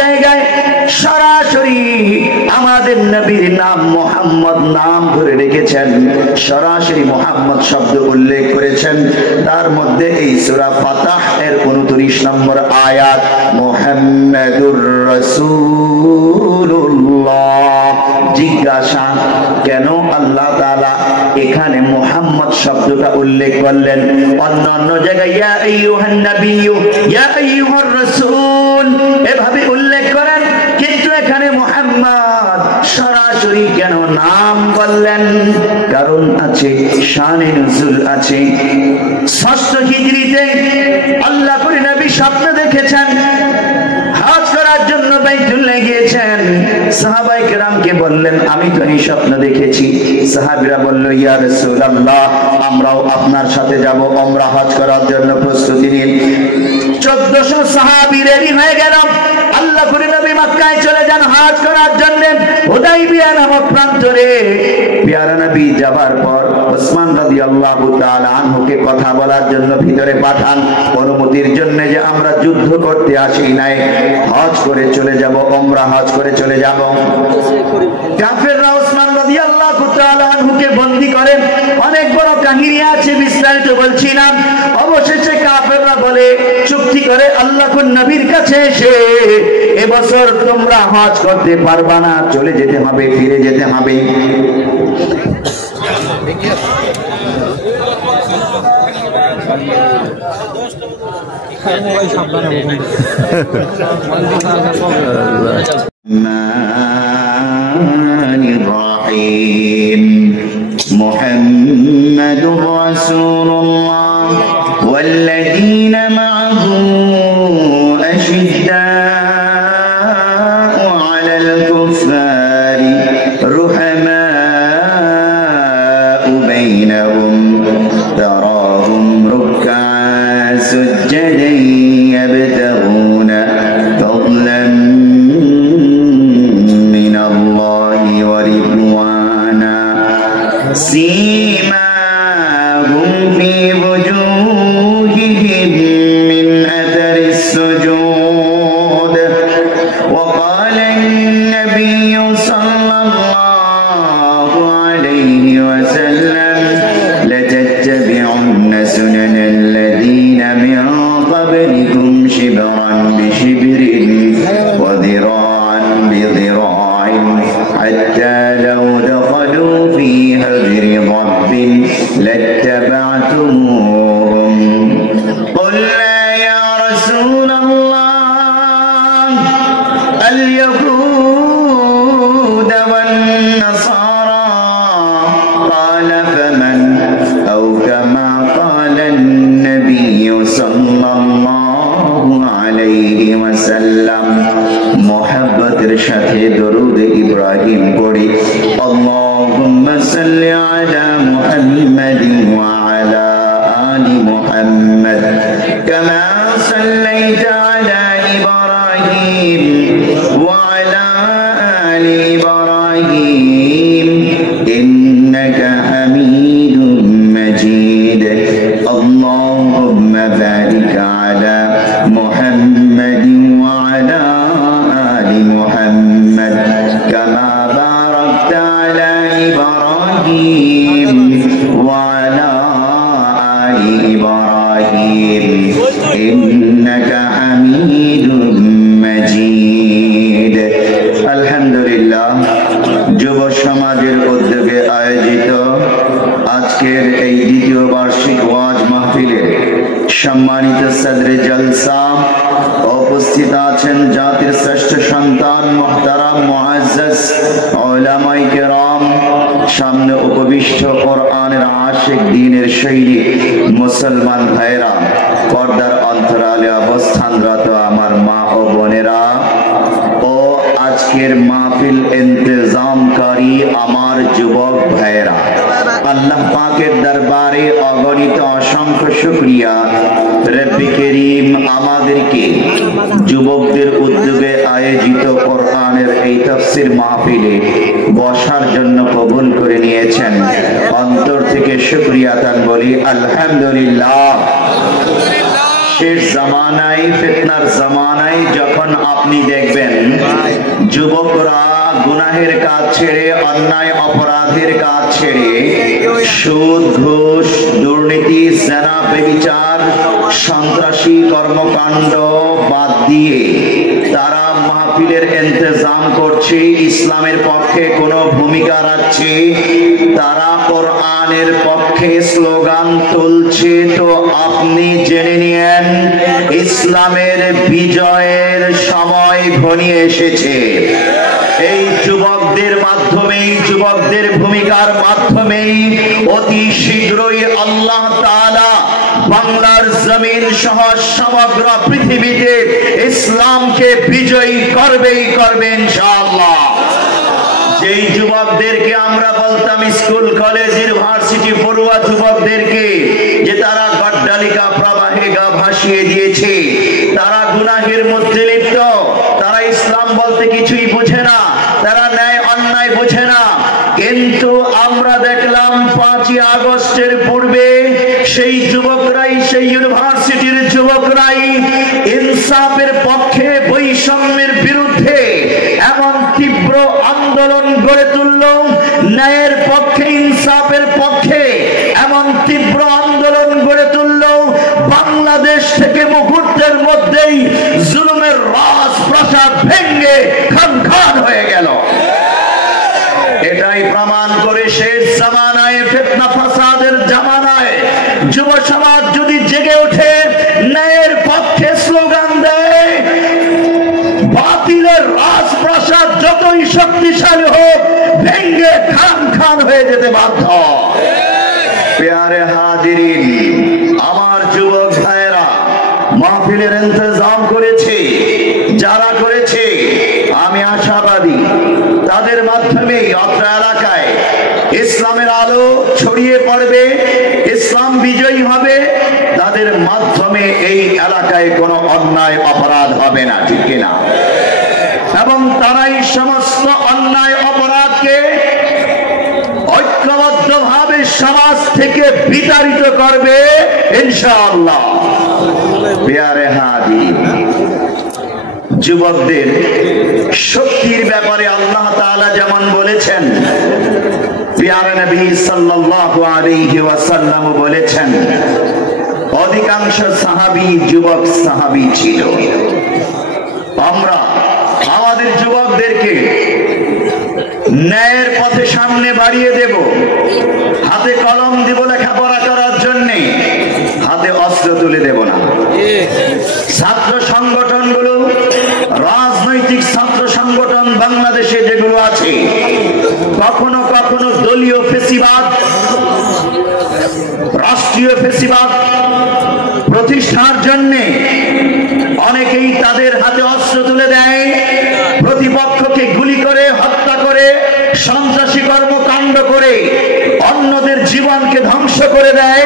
জায়গায় সরাসরি আমাদের নবীর নাম মুহাম্মদ নাম ধরে রেখেছেন, সরাসরি মুহাম্মদ শব্দ উল্লেখ করেছেন। তার মধ্যে এই সূরা ফাতহ এর 29 নম্বর আয়াত, মুহাম্মাদুর রাসূলুল্লাহ। জিজ্ঞাসা, কেন আল্লাহ তাআলা এখানে মুহাম্মদ শব্দটা উল্লেখ করলেন? অন্যান্য জায়গায় ইয়া আইয়ুহান নাবিয়্যু, ইয়া আইয়ুহার রাসূল এভাবে উল্লেখ করেন, কিন্তু এখানে মুহাম্মদ সরাসরি কেন নাম বললেন? কারণ আছে, শানে নুজুল আছে। 6 হিজরিতে আল্লাহ করে নবী স্বপ্ন দেখেছেন, হজ করার জন্য বাইতুল্লাহ গিয়েছেন। সাহাবায়ে কেরামকে বললেন, আমি তো এই স্বপ্ন দেখেছি। সাহাবীরা বলল, ইয়া রাসূলুল্লাহ, আমরাও আপনার সাথে যাব উমরা হজ করার জন্য, প্রস্তুতি নিন। 1400 সাহাবী রেডি হয়ে গেল। আল্লাহ করে নবী মক্কায় চলে যান হজ করার জন্য। হুদাইবিয়া নামক প্রান্তরে পেয়ারা নবী যাবার পর ওসমান রাদিয়াল্লাহু তাআলা আনহুকে কথা বলার জন্য ভিতরে পাঠান, অনুমতির জন্য, যে আমরা যুদ্ধ করতে আসি নাই, হজ করে চলে যাব, উমরা হজ করে চলে যাব। কাফেররা ওসমান রাদিয়াল্লাহু তাআলা আনহুকে বন্দী করেন। অনেক বড় কাহিনী আছে, বিস্তারিত বলছি না। অবশেষে কাফেররা বলে, চুক্তি করে আল্লাহর নবীর কাছে এসে, এবছর তোমরা হজ করতে পারবা না, চলে যেতে হবে, ফিরে যেতে হবে। মুহাম্মাদুর রাসূলুল্লাহ ওয়াল্লাযীনা মা'আহু আশিদ্দাউ আলাল কুফফারি রুহামাউ বাইনাহুম তারাহুম রুক'আন সুজ্জাদান ইয়াবতাগুনা ফাদলান মিনাল্লাহি ওয়া রিদওয়ানা سيماهم في وجوههم من أثر السجود وقال النبي صلى الله عليه وسلم لتتبعن سنن الذين من قبلكم شبرا بشبر وذراعا بذراع حتى لو دخلوا في هجر رب لاتبعتموهم قلنا يا رسول الله اليهود والنصارى قال فمن أو كما قال النبي صلى الله عليه وسلم محبت رشاد درود إبراهيم قري اللهم صل على محمد وعلى آل محمد كما صليت على إبراهيم وعلى آل إبراهيم إنك حميد مجيد اللهم بارك على محمد وعلى آل محمد كما باركت على إبراهيم وعلى آل إبراهيم إنك حميد مجيد الحمد لله যুব সমাজের উদ্যোগে আয়োজিত আজকের এই দ্বিতীয় বার্ষিক ওয়াজ মাহফিলে সম্মানিত সদরে জলসা উপস্থিত আছেন জাতির শ্রেষ্ঠ সন্তান মুহতারাম মুআজ্জাজ উলামায়ে কেরাম, সামনে উপবিষ্ট কোরআনের আশিক দ্বীনের শহীদ মুসলমান ভাইরা, পর্দার অন্তরালে অবস্থানরত আমার মা ও বোনেরা ও আজকের মাহফিল ইন্তজামকারী আমার যুবক ভাইরা, আল্লাহ পাকের দরবারে অগণিত অসংখ্য শুকরিয়া। রব্বি করিম আমাদেরকে যুবকদের উদ্যোগে আয়োজিত কোরআনের এই তাফসীর মাহফিলে বসার জন্য কবুল করে নিয়েছেন। অন্তর থেকে শুকরিয়া আদান বলি আলহামদুলিল্লাহ। শেষ জামানায়, ফিতনার জামানায় যখন আপনি দেখবেন যুবকরা গুনাহের কাজ ছেড়ে, অন্যায় অপরাধের কাজ ছেড়ে, সুদ, ঘুষ, দুর্নীতি, জেনা, ব্যভিচার, সন্ত্রাসী কর্মকাণ্ড বাদ দিয়ে তারা মাহফিলের ইন্তজাম করছে, ইসলামের পক্ষে কোনো ভূমিকা রাখছে, তারা কোরআনের পক্ষে স্লোগান তুলছে, তো আপনি জেনে নিয়েন ইসলামের বিজয়ের সময় ঘনিয়ে এসেছে। এই যুবকদের মাধ্যমেই, যুবকদের ভূমিকার মাধ্যমেই অতি শীঘ্রই আল্লাহ তাআলা বাংলার জমিন সহ সমগ্র পৃথিবীতে ইসলামকে বিজয়ী করবেই করবে ইনশাআল্লাহ। যেই যুবকদেরকে আমরা বলতাম স্কুল, কলেজ, ইউনিভার্সিটি পড়ুয়া যুবকদেরকে যে তারা গড্ডালিকা প্রবাহে গা ভাসিয়ে দিয়েছে, তারা গুনাহের মধ্যে লিপ্ত, তারা ইসলাম বলতে কিছুই বোঝে না, তারা ন্যায় অন্যায় বোঝে না, কিন্তু আমরা দেখলাম 5ই আগস্টের পূর্বে সেই যুবকরাই, সেই ইউনিভার্সিটির যুবকরাই ইনসাফের পক্ষে, বৈষম্যের বিরুদ্ধে এমন তীব্র আন্দোলন গড়ে তুলল, ন্যায়ের পক্ষে, ইনসাফের পক্ষে এমন তীব্র আন্দোলন গড়ে তুলল, বাংলাদেশ থেকে মুহূর্তের মধ্যেই জুলুমের রাজপ্রাসাদ ভেঙে খান খান হয়ে গেল। এটাই প্রমাণ করে শেষ জামানায়, ফিতনা ফাসাদের জামানায় যুব সমাজ যদি জেগে ওঠে, ন্যায়ের পক্ষে স্লোগান দেয়, বাতিলের রাজপ্রাসাদ যতই শক্তিশালী হোক ভেঙে খান খান হয়ে যেতে বাধ্য। প্যারে হাজিরিন, আমার যুবক ভাইয়েরা মাহফিলের ইন্তজাম করেছে, যারা করেছে আমি আশাবাদী তাদের মাধ্যমে অত্র এলাকায় ইসলামের আলো ছড়িয়ে পড়বে, ইসলাম বিজয়ী হবে, তাদের মাধ্যমে এই এলাকায় কোনো অন্যায় অপরাধ হবে না, ঠিক কিনা? এবং তারাই সমস্ত অন্যায় অপরাধকে ঐক্যবদ্ধভাবে সমাজ থেকে বিতাড়িত করবে ইনশাআল্লাহ। প্যারে হাজির, যুবকদের শক্তির ব্যাপারে আল্লাহ তাআলা যেমন বলেছেন, প্যারে নবী সাল্লাল্লাহু আলাইহি ওয়াসাল্লাম বলেছেন, অধিকাংশ সাহাবী যুবক সাহাবী ছিল। আমরা আমাদের যুবকদেরকে ন্যায়ের পথে সামনে বাড়িয়ে দেব, হাতে কলম দেব লেখাপড়া করার জন্য, হাতে অস্ত্র তুলে দেব না। ছাত্র সংগঠনগুলো, রাজনৈতিক ছাত্র সংগঠন বাংলাদেশে যেগুলো আছে, কখনো কখনো দলীয় ফেসিবাদ, রাষ্ট্রীয় ফেসিবাদ প্রতিষ্ঠার জন্য অনেকেই তাদের হাতে অস্ত্র তুলে দেয়, প্রতিপক্ষকে গুলি করে, হত্যা করে, সন্ত্রাসী কর্মকাণ্ড করে অন্যদের জীবনকে ধ্বংস করে দেয়,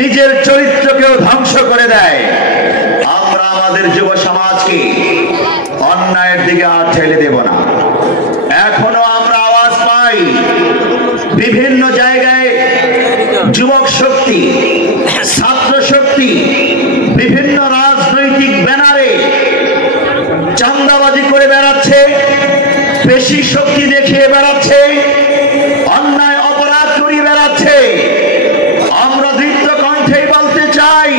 নিজের চরিত্রকেও ধ্বংস করে দেয়। আমরা আমাদের যুব সমাজকে অন্যায়ের দিকে আর ঠেলে দেব না। এখনো আমরা আওয়াজ পাই বিভিন্ন জায়গায়, যুবক শক্তি, ছাত্র শক্তি বিভিন্ন রাজনৈতিক ব্যানারে চাঁদাবাজি করে বেড়াচ্ছে, পেশি শক্তি দেখিয়ে বেড়াচ্ছে, অন্যায় অপরাধ করিয়ে বেড়াচ্ছে। আমরা দৃঢ় কণ্ঠে বলতে চাই,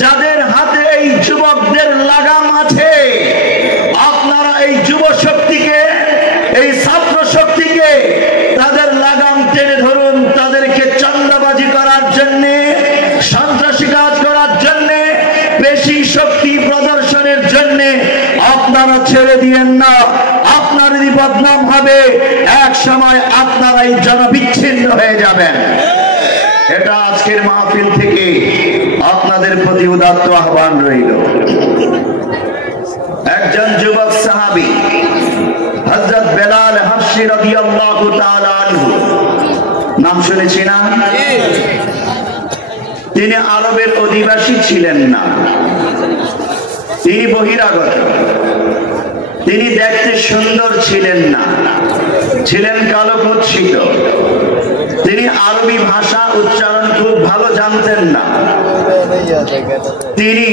যাদের হাতে এই যুবকদের লাগাম আছে, আপনারা এই যুব শক্তিকে, এই ছাত্র শক্তিকে তাদের লাগাম টেনে ধরুন, তাদেরকে চাঁদাবাজি করার জন্য, সন্ত্রাসী কাজ করার জন্য, পেশি শক্তি প্রদর্শনের জন্য আপনারা ছেড়ে দিয়েন না। আপনার বদনাম হবে, এক সময় আপনারাই জনবিচ্ছিন্ন হয়ে যাবেন। এটা আজকের মাহফিল থেকে আপনাদের প্রতি উদাত্ত আহ্বান রইল। একজন যুবক সাহাবী হযরত বেলাল হাবশী রাদিয়াল্লাহু তাআলা আনহু, নাম শুনেছি না? তিনি আরবের অধিবাসী ছিলেন না, তিনি বহিরাগত, তিনি দেখতে সুন্দর ছিলেন না, ছিলেন কালো কুৎসিত। তিনি আরবি ভাষা উচ্চারণ খুব ভালো জানতেন না। তিনি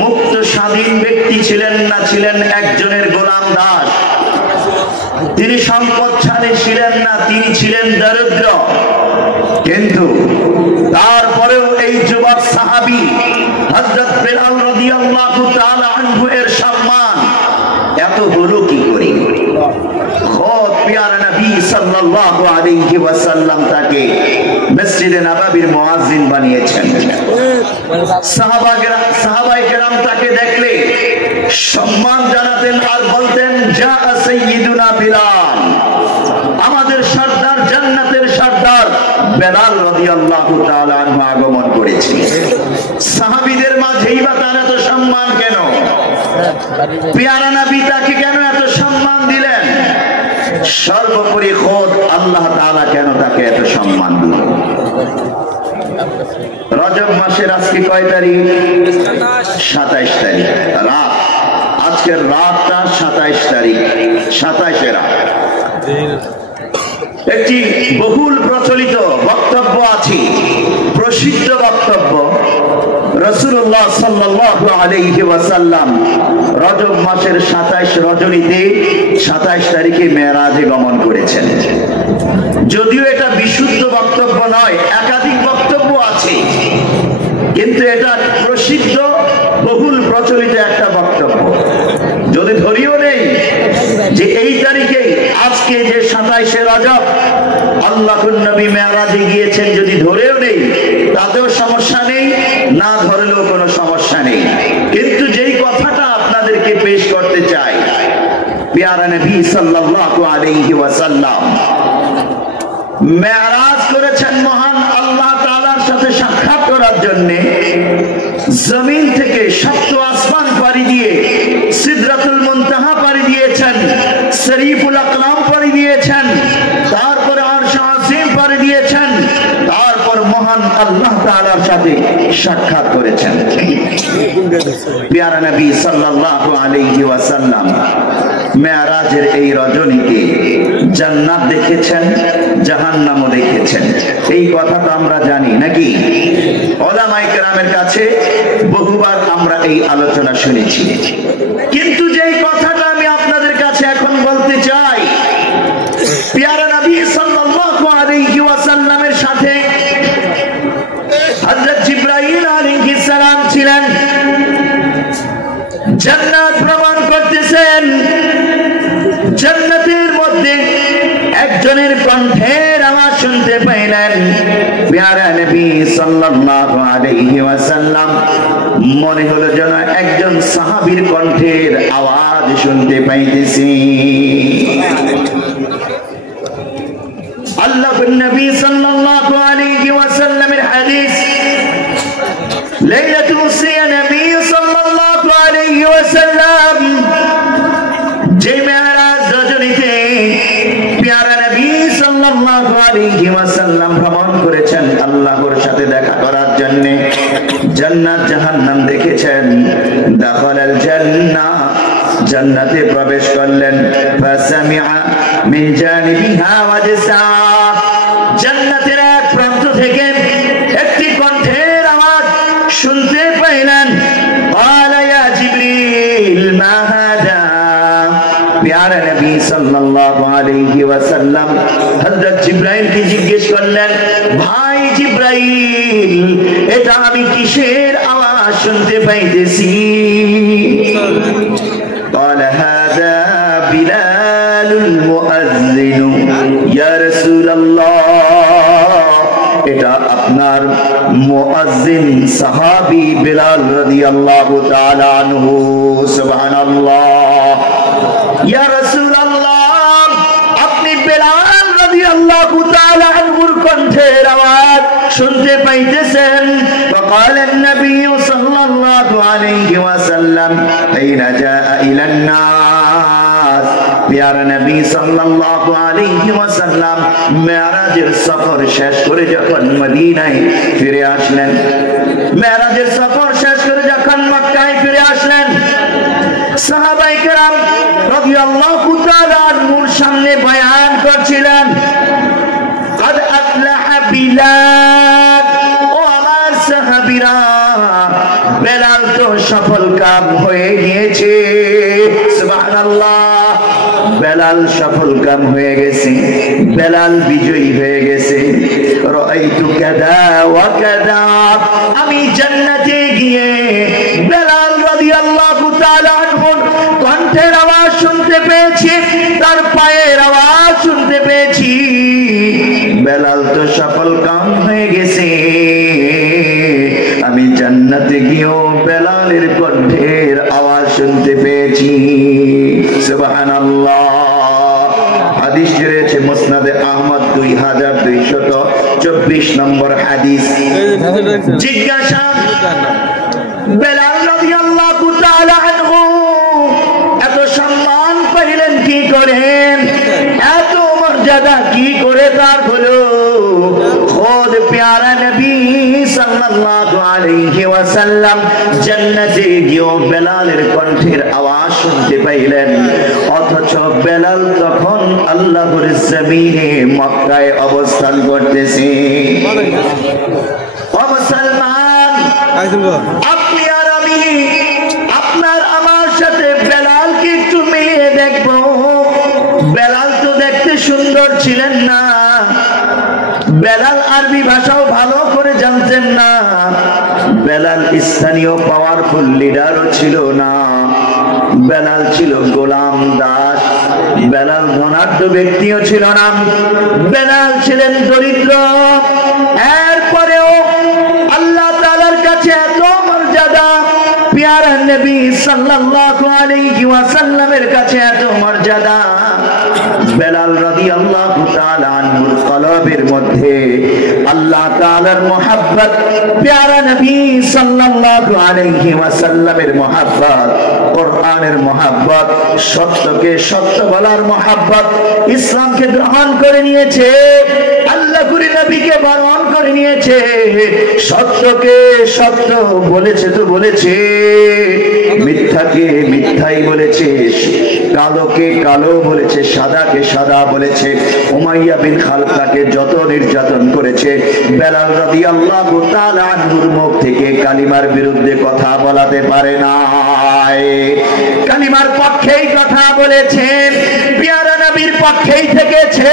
মুক্ত স্বাধীন ব্যক্তি ছিলেন না, ছিলেন একজনের গোলাম দাস। তিনি সম্পদশালী ছিলেন না, তিনি ছিলেন দরিদ্র। কিন্তু তারপরেও এই যুবক সাহাবী হযরত বিলাল রাদিয়াল্লাহু তাআলা আনহু এর সম্মান এত হলো কি করে? খোদ প্যারা নবী সাল্লাল্লাহু আলাইহি ওয়াসাল্লাম তাকে মসজিদে নববীর মুয়াজ্জিন বানিয়েছেন। সাহাবায়ে কেরাম তাকে দেখলে সম্মান জানাতেন আর বলতেন, যা সাইয়্যিদুনা বিলাল, আমাদের সর্দার, জান্নাতের সর্দার বিলাল রাদিয়াল্লাহু তাআলা আনহু আগমন করেছে। সাহাবীদের মাঝেই বা তার এত সম্মান কেন? প্যারা নবী তাকে কেন এত সম্মান দিলেন? সর্বোপরি খোদ আল্লাহ তাআলা কেন তাকে এত সম্মান দিলেন? রজব মাসের আজকে কয় তারিখ? 27 তারিখ রাত। আজকের রাতটা 27 তারিখ, 27 রাত। একটি বহুল প্রচলিত বক্তব্য আছে, প্রসিদ্ধ বক্তব্য। রাসূলুল্লাহ সাল্লাল্লাহু আলাইহি ওয়াসাল্লাম রজব মাসের 27 রজনীতে 27 তারিখে মেরাজে গমন করেছেন। যদিও এটা বিশুদ্ধ বক্তব্য নয়, একাধিক বক্তব্য আছে, কিন্তু এটা প্রসিদ্ধ বহুল প্রচলিত একটা বক্তব্য। যদি ধরিও নেই যে এই তারিখে আজকে যে 27 রজব আল্লাহর নবী মেরাজে গিয়েছেন, যদি ধরেও নেই তাতেও সমস্যা নেই, না ধরলেও কোনো সমস্যা নেই। কিন্তু যেই কথাটা আপনাদেরকে পেশ করতে চাই, প্যারা নবী সাল্লাল্লাহু আলাইহি ওয়াসাল্লাম মেরাজ করেছেন মহান আল্লাহ তাআলার সাথে সাক্ষাৎ করার জন্য। জমিন থেকে সপ্ত আসমান পাড়ি দিয়ে সিদরাতুল মুনতাহা পাড়ি দিয়েছেন, শরীফুল আকলাম পাড়ি দিয়েছেন, তারপরে আরশ আজিম পাড়ি দিয়েছেন, তারপর মহান আল্লাহ তাআলার সাথে সাক্ষাৎ করেছেন। প্যারা নবী সাল্লাল্লাহু আলাইহি ওয়াসাল্লাম মেরাজের এই রজনীতে জান্নাত দেখেছেন, জাহান্নামও দেখেছেন। এই কথা তো আমরা জানি নাকি? উলামায়ে কেরামের কাছে বহুবার আমরা এই আলোচনা শুনেছি। কিন্তু যেই কথাটা আমি আপনাদের কাছে এখন বলতে চাই, প্যারা নবী সাল্লাল্লাহু আলাইহি ওয়াসাল্লামের সাথে হযরত জিবরাইল আলাইহিস সালাম ছিলেন। জান্নাত ভ্রমণ করতেছেন। জান্নাতের মধ্যে একজনের কণ্ঠের আওয়াজ শুনতে পাইলেন। প্যারা নবী সাল্লাল্লাহু আলাইহি ওয়াসাল্লাম মনে হলো যেন একজন সাহাবীর কণ্ঠের আওয়াজ শুনতে পাইতেছি। আল্লাহর নবী সাল্লাল্লাহু আলাইহি ওয়াসাল্লামের হাদিস, লাইলাতুল উসরিয়া নবী সাল্লাল্লাহু আলাইহি ওয়াসাল্লাম যে মেরাজ রজনীতে প্যারা নবী সাল্লাল্লাহু আলাইহি ওয়াসাল্লাম ভ্রমণ করেছেন আল্লাহর সাথে দেখা করার জন্য। জান্নাত জাহান্নাম দেখেছেন। দাখালাল জান্নাহ, জান্নাতে প্রবেশ করলেন। ফাসামিআ মিন জানিবিহা ওয়াজসা, জান্নাতের এক প্রান্ত থেকে একটি কণ্ঠের আওয়াজ শুনতে পাইলেন। ক্বালা ইয়া জিবরিল মা হাদা, প্যারা নবী সাল্লাল্লাহু আলাইহি ওয়াসাল্লাম হযরত জিবরাইলকে জিজ্ঞেস করলেন, ভাই জিবরাইল, এটা আমি কিসের আওয়াজ শুনতে পাইতেছি? قال هذا بلال المؤذن يا رسول الله, এটা আপনার মুয়াজ্জিন সাহাবী বিলাল রাদিয়াল্লাহু তাআলা আনহু। সুবহানাল্লাহ। ইয়া রাসূলুল্লাহ, আপনি বিলাল রাদিয়াল্লাহু তাআলা আনহুর কণ্ঠের আওয়াজ শুনতে পাইতেছেন। فقال النبي صلى الله عليه وسلم حين جاء إلى الناس, প্যারা নবী সাল্লাল্লাহু আলাইহি ওয়াসাল্লাম মেরাজের সফর শেষ করে যখন মদিনায় ফিরে আসলেন, মেরাজের সফর শেষ করে যখন মক্কায় ফিরে আসলেন, সাহাবায়ে কেরাম রাদিয়াল্লাহু তাআলা আনহুর সামনে বয়ান করছিলেন, قد أفلح কইলেন, ও আমার সাহাবীরা, বেলাল তো সফল কাম হয়ে গিয়েছে। সুবহানাল্লাহ, বেলাল সফল কাম হয়ে গেছে, বেলাল বিজয়ী হয়ে গেছে। রাআইতু কাদা ওয়া কাদা, আমি জান্নাতে গিয়ে বেলাল রাদিয়াল্লাহু তাআলা আনহু কণ্ঠের আওয়াজ শুনতে পেয়েছি, তার পায়ের আওয়াজ শুনতে পেয়েছি। বেলাল তো সফল কাম হয়ে গেছে, আমি জান্নাতে গিয়েও বেলালের কণ্ঠের আওয়াজ শুনতে পেয়েছি। সুবহানাল্লাহ। হাদিস রয়েছে মুসনাদে আহমদ 2224 নম্বর হাদিস। জিজ্ঞাসা, বেলাল রাদিয়াল্লাহু তাআলা আনহু এত সম্মান পাইলেন কি করেন, এত মর্যাদা কি করে তার হলো? খোদ প্যারা নবী সাল্লাল্লাহু আলাইহি ওয়াসাল্লাম জান্নাতে গিয়ে বেলালের কণ্ঠের আওয়াজ শুনতে পাইলেন, অথচ বেলাল তখন আল্লাহর জমিনে মক্কায় অবস্থান করতেছে। ও মুসলমান, আপনি আর আমি, আপনার আমার সাথে বেলালকে একটু মিলিয়ে দেখবো। বেলাল তো দেখতে সুন্দর ছিলেন না, বেলাল আরবি ভাষাও ভালো করে জানতেন না, বেলাল স্থানীয় পাওয়ারফুল লিডারও ছিল না, বেলাল ছিল গোলাম দাস, বেলাল ধনাঢ্য ব্যক্তিও ছিল না, বেলাল ছিলেন দরিদ্র। এরপরেও আল্লাহ তাআলার কাছে এত মর্যাদা, প্যারা নবী সাল্লাল্লাহু আলাইহি ওয়াসাল্লামের কাছে এত মর্যাদা। বেলাল রাদিয়াল্লাহু তাআলা আনহুর কলবের মধ্যে আল্লাহ তাআলার মুহাব্বত, প্যারা নবী সাল্লাল্লাহু আলাইহি ওয়াসাল্লামের মুহাব্বত, কোরআনের মুহাব্বত, সত্যকে সত্য বলার মুহাব্বত, ইসলামকে গ্রহণ করে নিয়েছে, আল্লাহর নবীকে বরণ করে নিয়েছে, সত্যকে সত্য বলেছে তো বলেছে, মিথ্যাকে মিথ্যাই বলেছে, কালোকে কালো বলেছে, সাদাকে সাদা বলেছে। উমাইয়া বিন খালকাকে যত নির্যাতন করেছে, বেলাল রাদিয়াল্লাহু তাআলা আনহুর মুখ থেকে কালিমার বিরুদ্ধে কথা বলাতে পারে নাই, কালিমার পক্ষেই কথা বলেছেন, প্যারা নবীর পক্ষেই থেকেছে।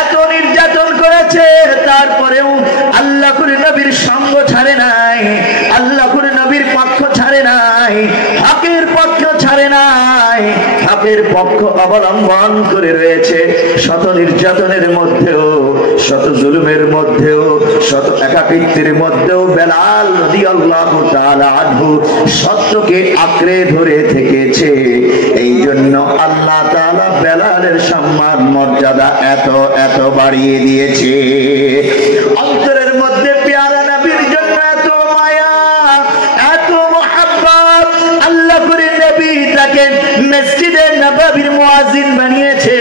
এত নির্যাতন করেছে, তারপরেও আল্লাহর নবীর সঙ্গ ছাড়ে নাই, আল্লাহর নবীর পক্ষ ছাড়ে নাই, হকের পক্ষ ছাড়ে নাই, হকের পক্ষ অবলম্বন করে রয়েছে। শত নির্যাতনের মধ্যেও, শত জুলুমের মধ্যেও, শত একাকিত্বের মধ্যেও বেলাল রাদিয়াল্লাহু তাআলা আনহু সত্যকে আঁকড়ে ধরে থেকেছে। এই জন্য আল্লাহ তাআলা বেলালের সম্মান মর্যাদা এত এত বাড়িয়ে দিয়েছে। অন্তরের মধ্যে প্যারা নবীর জন্য এত মায়া, এত মুহাব্বত, আল্লাহর নবী তাকে মসজিদে নববীর মুয়াজ্জিন বানিয়েছে।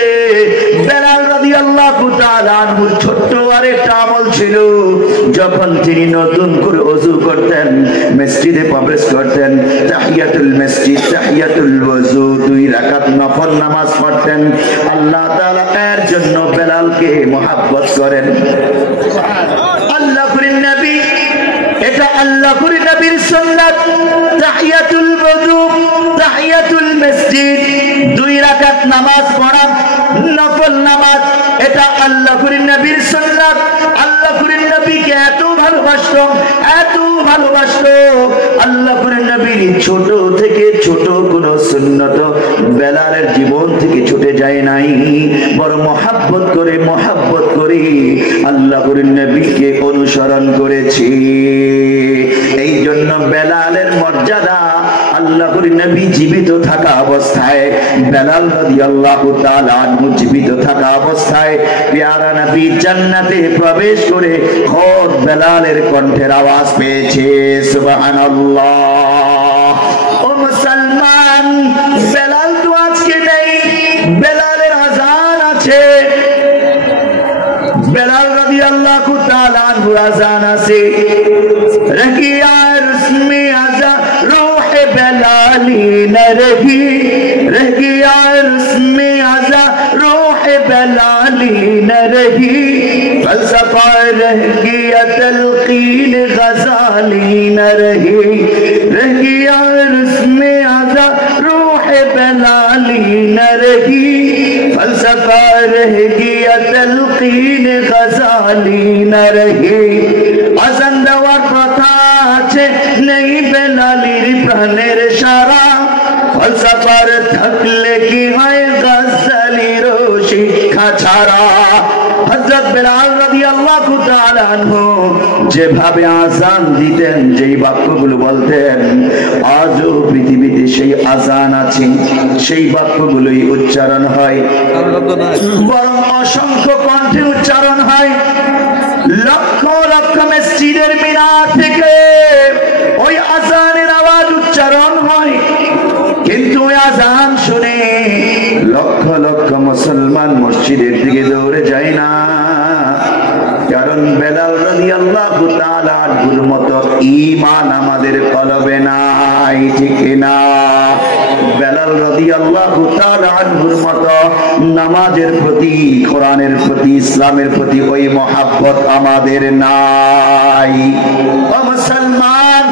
বেলাল রাদিয়াল্লাহু তাআলা আনহুর ছোট্ট আরেকটা আমল ছিল, যখন তিনি নতুন করে ওযু করতেন, মসজিদে প্রবেশ করতেন, তাহিয়াতুল মসজিদ, তাহিয়াতুল ওযু, 2 রাকাত নফল নামাজ পড়তেন। আল্লাহ তাআলা এর জন্য বেলালকে মুহাব্বত করেন। আল্লাহর নবী, এটা আল্লাহর নবীর সুন্নাত, তাহিয়াতুল ওযু, তাহিয়াতুল মসজিদ, 2 রাকাত নামাজ পড়া, নফল নামাজ, এটা আল্লাহর নবীর সুন্নাত। আল্লাহর নবীকে এত ভালোবাসতো, এত ভালোবাসতো, আল্লাহর নবীর ছোট থেকে ছোট কোন সুন্নত বেলালের জীবন থেকে ছুটে যায় নাই, বড় মহাব্বত করে আল্লাহর নবীকে অনুসরণ করেছি। এই জন্য বেলালের মর্যাদা, আল্লাহর নবী জীবিত থাকা অবস্থায়, বেলাল রাদিয়াল্লাহু তাআলা আনহু জীবিত থাকা অবস্থায় প্যারা নবী জান্নাতে প্রবেশ করে খোদ বেলালের কণ্ঠের আওয়াজ পেয়েছে। সুবহানাল্লাহ। ও মুসলমান, বেলাল তো আজকে নেই, বেলালের আযান আছে, বেলাল রাদিয়াল্লাহু তাআলা আনহু আযান আছে। রহি আর উসমে আযা রূহ বেলালি না রহি, রহি আর উসমে আযা রূহ বেলালি না রহি, फलसफा रह गया तलकीन गजाली न रही, रह गया रस्मे आजा रूह बलाली न रही, फलसफा रह गया तलकीन गजाली न रही, আযান দেওয়ার কথা আছে নেই বেলালির প্রাণের সারা, ফলসফার থাকলে কি হয় গজালির শিক্ষা ছাড়া। হযরত বেলাল রাদিয়াল্লাহু তাআলা আনহু যেভাবে আযান দিতেন, যেই বাক্যগুলো বলতেন, আজও পৃথিবীতে সেই আযান আছে, সেই বাক্যগুলোই উচ্চারণ হয়, বরং অসংখ্য কণ্ঠে উচ্চারণ হয়। লক্ষ লক্ষ মসজিদের মিনার থেকে ওই আযানের আওয়াজ উচ্চারণ হয়, কিন্তু ওই আযান শুনে লক্ষ লক্ষ মুসলমান মসজিদের দিকে দৌড়ে যায় না, কারণ বেলাল রাদিয়াল্লাহু তাআলা আনহুর মতো ঈমান আমাদের কলবে নাই, ঠিক না? বেলাল রাদিয়াল্লাহু তাআলা আনহুর মতো নামাজের প্রতি, কোরআনের প্রতি, ইসলামের প্রতি ওই মহব্বত আমাদের নাই। ও মুসলমান,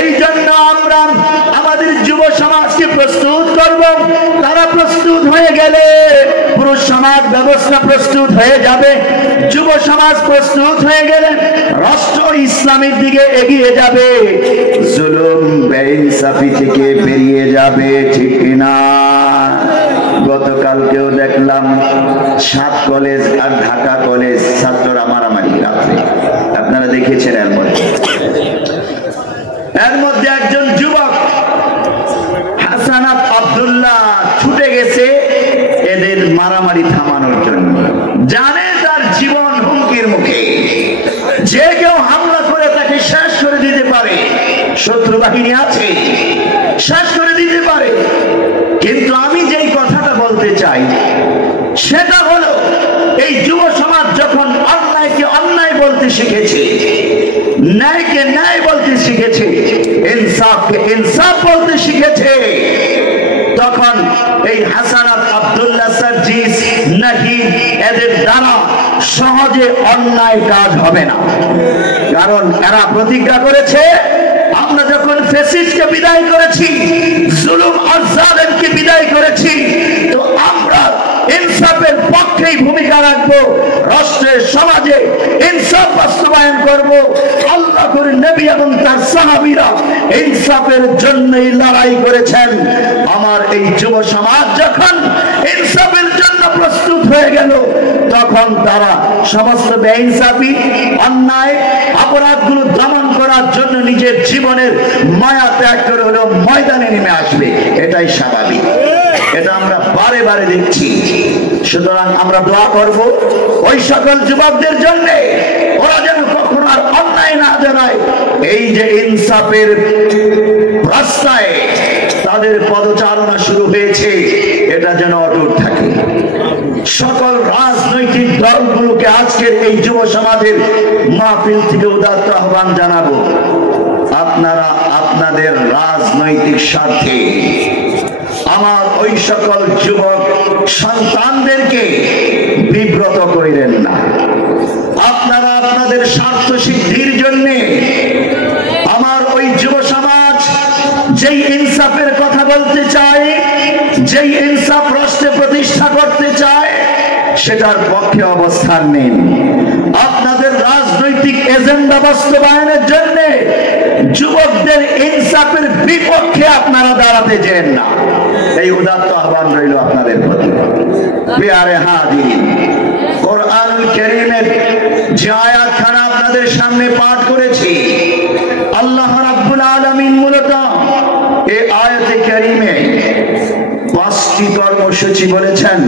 এই জন্য আমরা আমাদের যুব সমাজকে প্রস্তুত করব। তারা প্রস্তুত হয়ে গেলে পুরুষ সমাজ ব্যবস্থা প্রস্তুত হয়ে যাবে, যুব সমাজ প্রস্তুত হয়ে গেলে রাষ্ট্র ইসলামের দিকে এগিয়ে যাবে, জুলুম বেইনসাফি থেকে বেরিয়ে যাবে, ঠিক না? গতকালকেও দেখলাম 7 কলেজ আর ঢাকা কলেজ ছাত্ররা মারামারি লাগছে, আপনারা দেখেছেন। এর মধ্যে একজন যুবক হাসানাত আব্দুল্লাহ ছুটে গেছে এদের মারামারি থামানোর জন্য, জানে তার জীবন হুমকির মুখে, যে কেউ হামলা করে তাকে শেষ করে দিতে পারে, শত্রু বাহিনী আছে, শেষ করে দিতে পারে। কিন্তু আমি যেই কথাটা বলতে চাই সেটা হলো, এই যুব সমাজ যখন অন্যায়কে অন্যায় বলতে শিখেছে, ন্যায়কে ন্যায় বলতে শিখেছে, ইনসাফকে ইনসাফ বলতে শিখেছে, তখন এই হাসানাত আব্দুল্লাহ সার্জিস নাহিদ এদের দ্বারা সহজে অন্যায় কাজ হবে না। কারণ এরা প্রতিজ্ঞা করেছে, আমরা যখন ফ্যাসিস্টকে বিদায় করেছি, জুলুম আর জালেমকে বিদায় করেছি, তো আমরা ইনসাফের পক্ষেই ভূমিকা রাখবো, রাষ্ট্রের সমাজে ইনসাফ বাস্তবায়ন করব। আল্লাহ করে নবী এবং তার সাহাবীরা ইনসাফের জন্যই লড়াই করেছেন। আমার এই যুব সমাজ যখন ইনসাফের জন্য প্রস্তুত হয়ে গেল, তখন তারা সমস্ত বেইনসাফি, অন্যায়, অপরাধগুলো দমন করার জন্য নিজের জীবনের মায়া ত্যাগ করে হলেও ময়দানে নেমে আসবে, এটাই স্বাভাবিক। এটা আমরা বারে বারে দেখছি। সুতরাং আমরা দোয়া করব ওই সকল যুবকদের জন্য, ওরা যেন কখনো আর অন্যায় না জানায়, এই যে ইনসাফের রাস্তায় তাদের পদচারণা শুরু হয়েছে, এটা যেন অটুট থাকে। সকল রাজনৈতিক দলগুলোকে আজকের এই যুব সমাজের মাহফিল থেকে উদাত্ত আহ্বান জানাবো, আপনারা আপনাদের রাজনৈতিক স্বার্থে আমার ওই সকল যুবক সন্তানদেরকে বিব্রত করিলেন না। আপনারা আপনাদের স্বার্থ সিদ্ধির জন্য আমার ওই যুব সমাজ যেই ইনসাফের কথা বলতে চায়, যেই ইনসাফ রাষ্ট্রে প্রতিষ্ঠা করতে চায়, সেটার পক্ষে অবস্থান নিন। আপনাদের রাজনৈতিক এজেন্ডা বাস্তবায়নের জন্য যুবকদের ইনসাফের বিপক্ষে আপনারা দাঁড়াতে যেন না, এই উদাত্ত আহ্বান রইল আপনাদের প্রতি। প্রিয় হাজিরিন, কোরআনুল কারীমের যে আয়াতখানা আপনাদের সামনে পাঠ করেছি, আল্লাহ রাব্বুল আলামিন মূলত এই আয়াতে কারীমে 5টি কর্মসূচি বলেছেন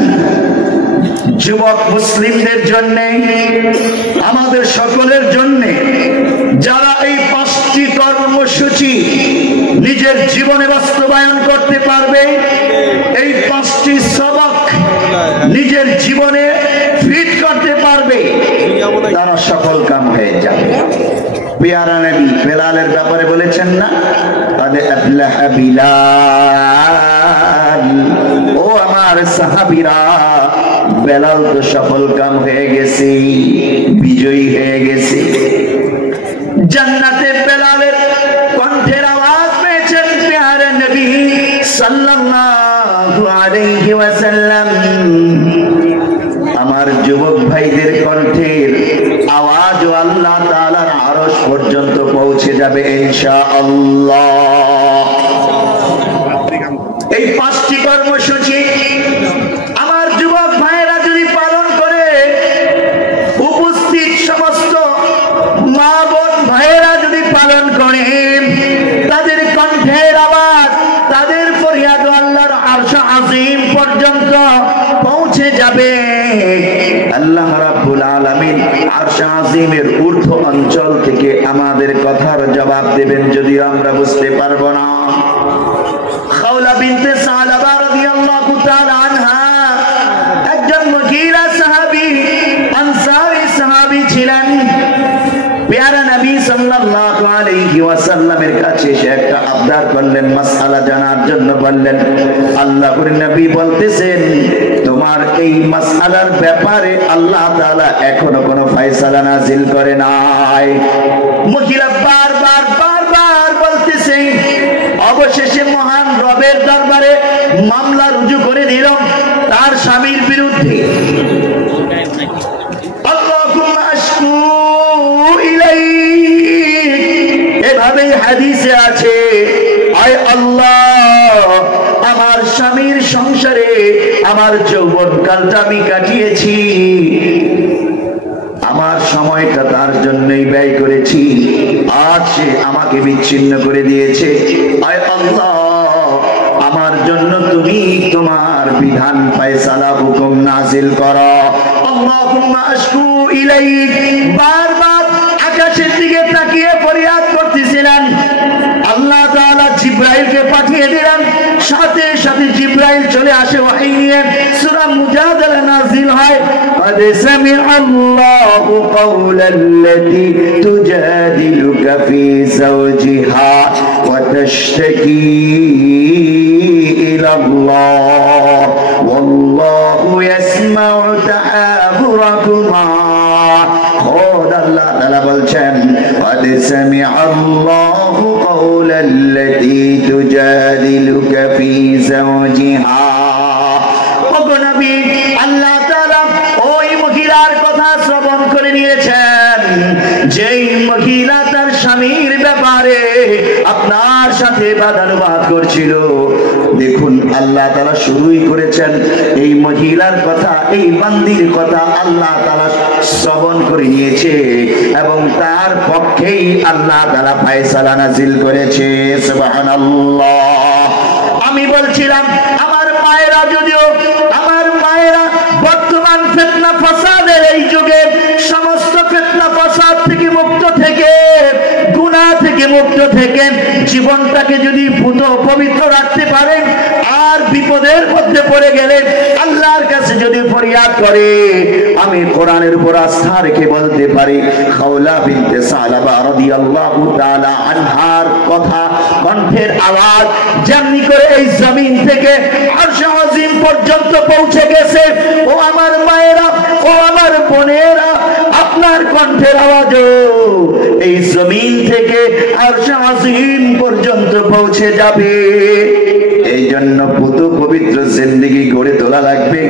যুবক মুসলিমদের জন্য, আমাদের সকলের জন্য, যারা এই 5টি কর্মসূচি নিজের জীবনে বাস্তবায়ন করতে পারবে, এই 5টি সবক নিজের জীবনে ফিট করতে পারবে, তারা সফল কাম হয়ে যাবে। পিয়ারা নবী বেলালের ব্যাপারে বলেছেন না, আদে আফলাহা বিলাল, ও আমার সাহাবীরা, বেলাল তো সফল কাম হয়ে গেছে, বিজয়ী হয়ে গেছে। জান্নাতে বেলালের কণ্ঠের আওয়াজ পেয়েছেন প্যারা নবী সাল্লাল্লাহু আলাইহি ওয়াসাল্লাম। আমার যুবক ভাইদের কণ্ঠের আওয়াজ আল্লাহ তাআলার আরশ পর্যন্ত পৌঁছে যাবে ইনশাআল্লাহ। এই 5টি কর্মসূচি আমার যুবক ভাইয়েরা যদি পালন করে, উপস্থিত সমস্ত মা বোন ভাইয়েরা যদি পালন করে, তাদের কণ্ঠের আওয়াজ, তাদের ফরিয়াদ আল্লাহর আরশ আজিম পর্যন্ত পৌঁছে যাবে। আল্লাহ রাব্বুল আলামিন আরশ আজিমের ঊর্ধ্ব অঞ্চল থেকে আমাদের কথার জবাব দেবেন, যদিও আমরা বুঝতে পারবো না। খাওলা বিনতে সালাবা রাদিয়াল্লাহু তাআলা আনহা একজন মহিলা সাহাবী, আনসারী সাহাবী ছিলেন। প্যারা নবী সাল্লাল্লাহু আলাইহি ওয়াসাল্লামের কাছে এসে একটা আবদার করলেন, মাসআলা জানার জন্য বললেন। আল্লাহর নবী বলতেছেন, তোমার এই মাসআলার ব্যাপারে আল্লাহ তাআলা এখনো কোনো ফয়সালা নাযিল করে নাই। মহিলা বারবার বলতেছেন। অবশেষে মহান রবের দরবারে মামলা রুজু করে দিল তার স্বামীর বিরুদ্ধে। আল্লাহুম্মা আশকু ইলাইক, এভাবে হাদিসে আছে, আয় আল্লাহ, আমার স্বামীর সংসারে আমার যৌবনকালটা আমি কাটিয়েছি, আমার সময়টা তার জন্যই ব্যয় করেছি, আজ সে আমাকে বিচ্ছিন্ন করে দিয়েছে। আয় আল্লাহ, আমার জন্য তুমি তোমার বিধান ফয়সালা হুকুম নাযিল করো। আল্লাহুম্মা আশকু ইলাইক, বারবার আকাশের দিকে তাকিয়ে ফরিয়াদ করতেছিলেন। আল্লাহ তাআলা জিবরাইলকে পাঠিয়ে দিলেন, সাথে সাথে জিবরাইল চলে আসে ওহী নিয়ে। সূরা মুজাদালা নাযিল হয়, قد سمع الله قول التي تجادلك في زوجها وتشتكي إلى الله والله يسمع تحاوركما। خود الله تعالى বলছেন, قد سمع الله قول التي تجادلك في زوجها। ওগো নবী, আল্লাহ তাআলা ওই মহিলার কথা শ্রবণ করে নিয়েছেন, যেই মহিলা তার স্বামীর ব্যাপারে আপনার সাথে বাদানুবাদ করছিল। দেখুন, আল্লাহ তাআলা শুরুই করেছেন এই মহিলার কথা, এই বান্দির কথা আল্লাহ তাআলা শ্রবণ করে নিয়েছে এবং তার পক্ষেই আল্লাহ তাআলা ফয়সালা নাযিল করেছে। সুবহানাল্লাহ। আমি বলছিলাম, আমার মায়েরা, যদিও আমার মায়েরা বর্তমান ফিতনা ফাসাদের এই যুগে সমস্ত ফিতনা ফাসাদ থেকে মুক্ত থেকে, গুনাহ থেকে মুক্ত থেকে জীবনটাকে যদি পুত পবিত্র রাখতে পারেন, আর বিপদের মধ্যে পড়ে গেলে আল্লাহর কাছে যদি ফরিয়াদ করে, আমি কোরআনের উপর আস্থা রেখে বলতে পারি, খাওলা বিনতে সালাবা রাদিয়াল্লাহু তাআলা আনহার কথা, কণ্ঠের আওয়াজ যেমনি করে এই জমিন থেকে আরশ আজিম পর্যন্ত পৌঁছে গেছে। ও আমার মায়েরা, ও আমার বোনেরা, আপনার কণ্ঠের আওয়াজও এই জমিন থেকে আরশ আজিম পর্যন্ত পৌঁছে যাবে। এই জন্য পুত পবিত্র জিন্দেগি গড়ে তোলা লাগবে।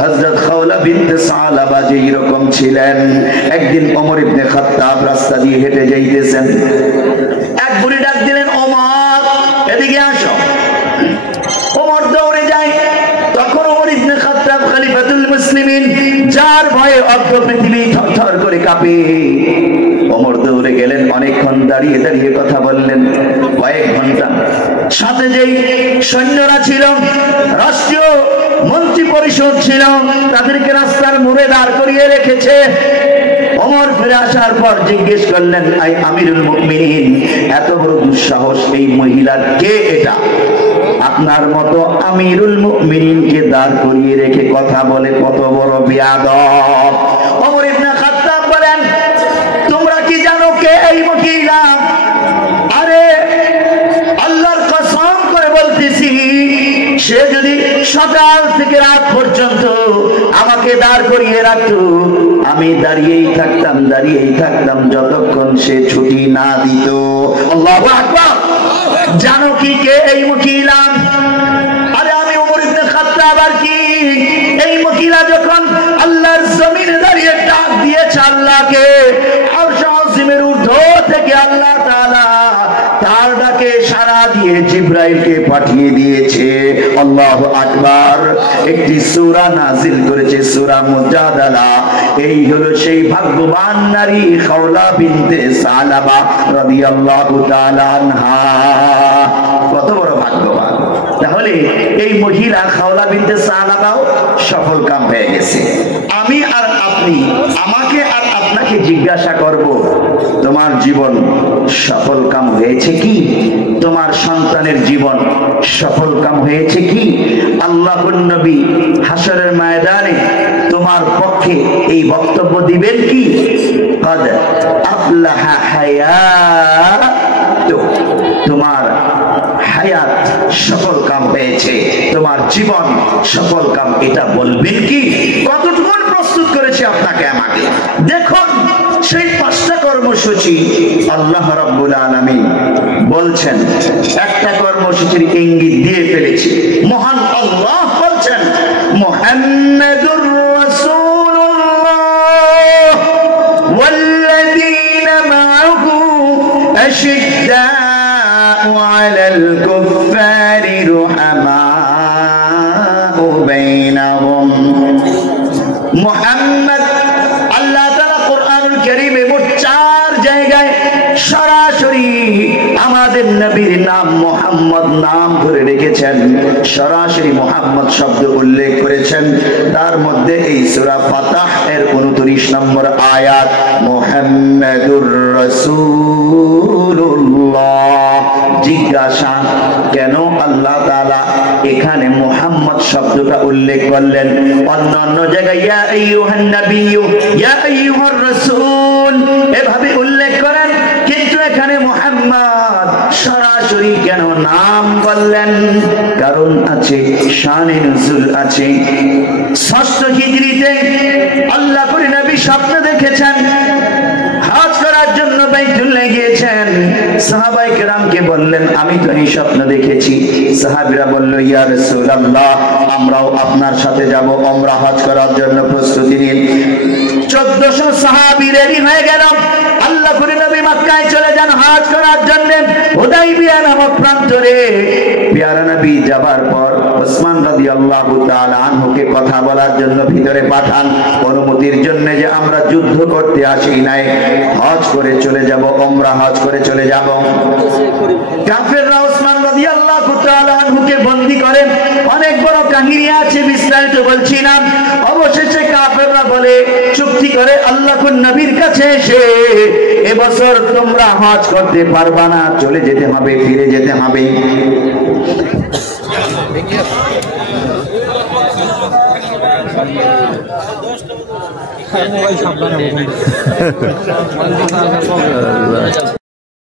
হযরত খাওলা বিনতে সালাবা যেই রকম ছিলেন, একদিন ওমর ইবনে খাত্তাব রাস্তা দিয়ে হেঁটে যাইতেছেন, এক বুড়ি ডাক দিলেন, ওমর এদিকে আসো। ওমর দৌড়ে যায়। তখন ওমর ইবনে খাত্তাব খলিফাতুল মুসলিমিন, যার ভয়ে অর্ধ পৃথিবী থরথর করে কাঁপে। ওমর দৌড়ে গেলেন, অনেকক্ষণ দাঁড়িয়ে দাঁড়িয়ে কথা বললেন, কয়েক ঘন্টা। সাথে যেই সৈন্যরা ছিল, রাষ্ট্রীয় মন্ত্রী পরিষদ ছিল, তাদেরকে রাস্তার মোড়ে দাঁড় করিয়ে রেখেছে। ওমর ফিরে আসার পর জিজ্ঞেস করলেন, আই আমিরুল মুমিনিন, এত বড় দুঃসাহস এই মহিলার, কে এটা? আপনার মতো আমিরুল মুমিনিনকে দাঁড় করিয়ে রেখে কথা বলে, কত বড় বেয়াদব। ওমর ইবনে খাত্তাব বলেন, তোমরা কি জানো কে এই মহিলা? আরে আল্লাহর কসম করে বলতেছি, সে যদি সকাল থেকে রাত পর্যন্ত আমাকে দাঁড় করিয়ে রাখতো, আমি দাঁড়িয়েই থাকতাম যতক্ষণ সে ছুটি না দিত। আল্লাহু আকবার। জানো কি কে এই মহিলা? আরে আমি ওমর ইবনে খাত্তাব। আর কি এই মহিলা যখন আল্লাহর জমিনে দাঁড়িয়ে ডাক দিয়েছে আল্লাহকে, আরশ আজিমের ঊর্ধ্ব থেকে আল্লাহ তাআলা তার ডাকে সাড়া দিয়ে জিবরাইলকে পাঠিয়ে দিয়েছে। আল্লাহু আকবার। একটি সূরা নাজিল করেছে, সূরা মুজাদালা। এই হলো সেই ভাগ্যবান নারী খাওলা বিনতে সালাবা রাদিয়াল্লাহু তাআলা আনহা। কত বড় ভাগ্যবান! তাহলে এই মহিলা খাওলা বিনতে সালাবাও সফল কাম হয়ে গেছে। আমি আর আপনি, আমাকে আর আপনাকে জিজ্ঞাসা করব, তোমার জীবন সফল কাম হয়েছে কি? তোমার সন্তানের জীবন সফল কাম হয়েছে কি? আল্লাহর নবী হাসরের ময়দানে তোমার পক্ষে এই বক্তব্য দিবেন কি? কদ আফলাহা হায়াত, তোমার হায়াত সফল কাম হয়েছে, তোমার জীবন সফল কাম, এটা বলবেন কি? কতটুকু প্রস্তুত করেছে আপনাকে আমাকে। দেখুন সেই 5টা কর্মসূচি আল্লাহ রাব্বুল আলামিন বলছেন। একটা কর্মসূচির ইঙ্গিত দিয়ে ফেলেছি। মহান আল্লাহ বলছেন, মুহাম্মাদুর রাসূলুল্লাহ ওয়াল্লাযীনা মাআহু আশিদ্দাউ আলাল কুফফারি রুহামাউ বাইনাহুম। মুহাম্মদ, আল্লাহ তাআলা কোরআনুল কারীমে মোট 4 জায়গায় সরাসরি আমাদের নবীর নাম মুহাম্মদ নাম ধরে রেখেছেন, সরাসরি মুহাম্মদ শব্দ উল্লেখ করেছেন। তার মধ্যে এই সূরা ফাতাহ এর 29 নম্বর আয়াত, মুহাম্মাদুর রাসূলুল্লাহ। জিজ্ঞাসা, কেন আল্লাহ তাআলা এখানে মুহাম্মদ শব্দটা উল্লেখ করলেন? অন্যান্য জায়গায় ইয়া আইয়ুহান নাবিয়্যু, ইয়া আইয়ুহার রাসূল এভাবে উল্লেখ করেন, কিন্তু এখানে মুহাম্মদ সরাসরি কেন নাম বললেন? কারণ আছে, শানে নুজুল আছে। 6ষ্ঠ হিজরিতে আল্লাহর নবী স্বপ্ন দেখেছেন, হজ করার জন্য বাইতুল্লাহ গিয়েছেন। সাহাবায়ে কেরামকে বললেন, আমি তো এই স্বপ্ন দেখেছি। সাহাবীরা বলল, ইয়া রাসূলুল্লাহ, আমরাও আপনার সাথে যাব উমরা হজ করার জন্য, প্রস্তুতি নিন। 1400 সাহাবী রেডি হয়ে গেল। আল্লাহর নবী মক্কায় চলে যান হজ করার জন্য। হুদাইবিয়া নামক প্রান্তরে পেয়ারা নবী যাবার পর ওসমান রাদিয়াল্লাহু তাআলা আনহুকে কথা বলার জন্য ভিতরে পাঠান, অনুমতির জন্য, যে আমরা যুদ্ধ করতে আসি নাই, হজ করে চলে যাব, উমরা হজ করে চলে যাব। কাফেররা ওসমান রাদিয়াল্লাহু তাআলা আনহুকে বন্দী করে। অনেক বড় কাহিনী আছে, বিস্তারিত বলছি না। অবশেষে কাফেররা বলে, চুক্তি করে আল্লাহর নবীর কাছে এসে, এবছর তোমরা হজ করতে পারবা না, চলে যেতে হবে, ফিরে যেতে হবে। সাবধানে